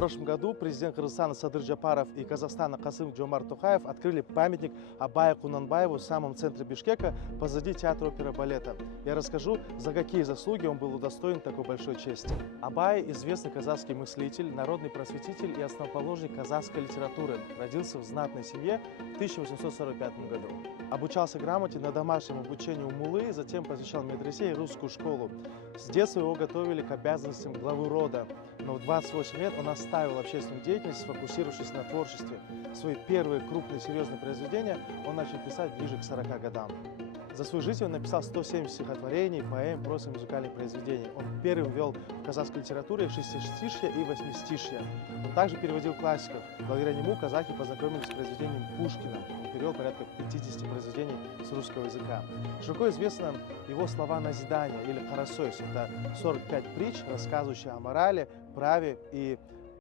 прошлом году президент Кыргызстана Садыр Джапаров и Казахстана Касым-Жомарт Токаев открыли памятник Абаю Кунанбаеву в самом центре Бишкека, позади театра оперы и балета. Я расскажу, за какие заслуги он был удостоен такой большой чести. Абай – известный казахский мыслитель, народный просветитель и основоположник казахской литературы. Родился в знатной семье в 1845 году. Обучался грамоте на домашнем обучении у муллы, затем посещал медресе и русскую школу. С детства его готовили к обязанностям главы рода, но в 28 лет он оставил общественную деятельность, сфокусировавшись на творчестве. Свои первые крупные серьезные произведения он начал писать ближе к 40 годам. За свою жизнь он написал 170 стихотворений, поэм, прозы и музыкальных произведений. Он первым ввел в казахской литературе шестистишье и восьмистишье. Он также переводил классиков. Благодаря нему казахи познакомились с произведением Пушкина. Он перевел порядка 50 произведений с русского языка. Широко известны его слова назидания или харасойс. Это 45 притч, рассказывающие о морали, праве и